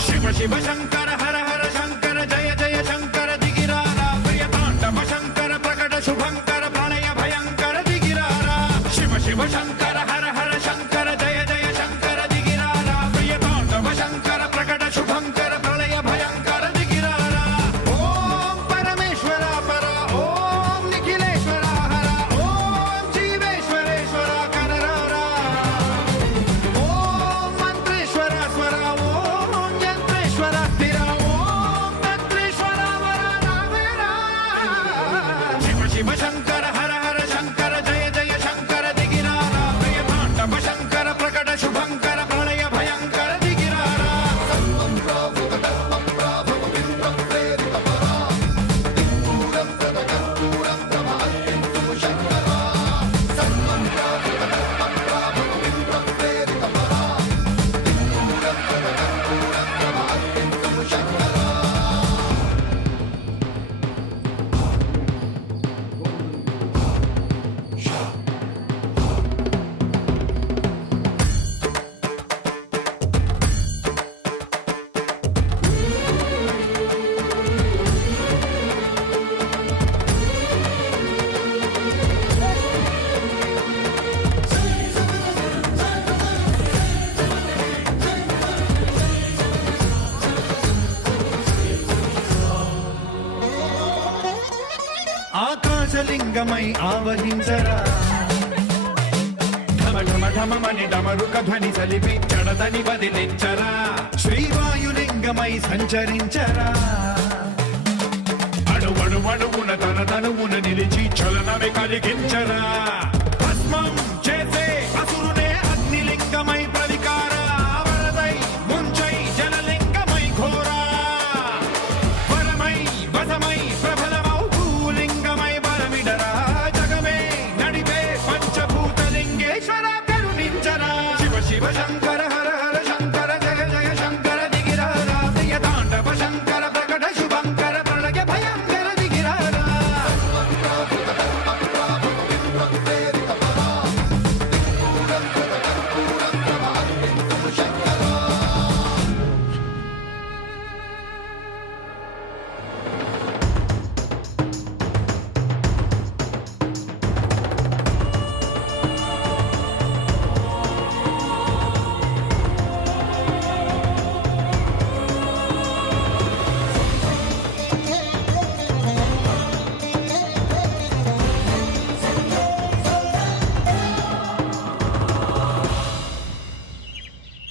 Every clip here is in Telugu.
శివ శివ శంకర హర హర శంకర జయ జయ శంకర దిగిరారా ప్రియ తాండవ శంకర ప్రకట శుభంకర ప్రళయ భయంకర దిగిరారా శివ శివ శంకర హర హర శంకర జయ జయ శంకర దిగిరారా ప్రియ తాండవ శంకర ప్రకట శుభంకర ప్రళయ భయంకర దిగిరారా ఓం పరమేశ్వర పర ఓం నిఖిలేశ్వర హర ఓం జీవేశ్వరేశ్వర కరరారా ఓం మంత్రేశ్వర స్వర ఓం యంత్రేశ్వర స్థిర ఓం తంత్రేశ్వర వర రావేరా శివ శివ శంకర హర హర శంకర జయ జయ శంకర దిగిరారా ప్రియ తాండవ శంకర ప్రకట శుభంకర ప్రళయ భయంకర దిగిరారా ఆకాశలింగమై ఆవహించరా ఢమ ఢమ ఢమమని డమరుక ధ్వని సలిపి జడదని వదిలించరా శ్రీవాయులింగమై సంచరించరా అణువణువున తన తనువున నిలిచి చలనమే కలిగించరా భస్మం చేసే అసురునే అగ్నిలింగమై ప్రవికార వరదై ముంచై జలలింగమై ఘోరా వరమై వసమై ప్రబలమౌ భూలింగమై బలమిడరా జగమే నడిపే పంచభూతలింగేశ్వర కరుణించరా శివ శివ శంకర హర హర శంకర జయ జయ శంకర దిగిరారా ప్రియ తాండవ శంకర ప్రకట శుభంకర ప్రళయ భయంకర దిగిరారా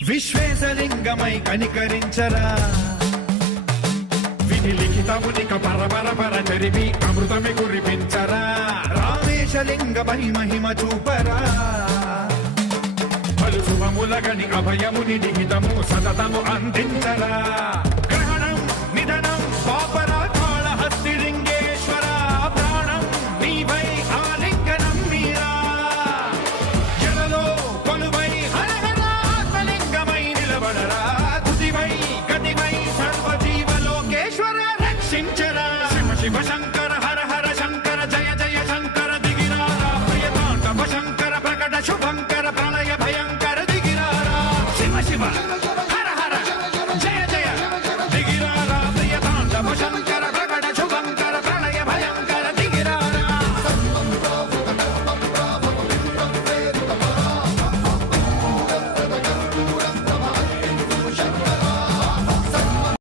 విశ్వేశలింగమై కనికరించరా విధి లిఖితమునిక పరపర పర చరివి అమృతమి కురిపించరా రామేశలింగమై మహిమ చూపరా పలు శుభములగని అభయముని లిఖితము సతతము అందించరా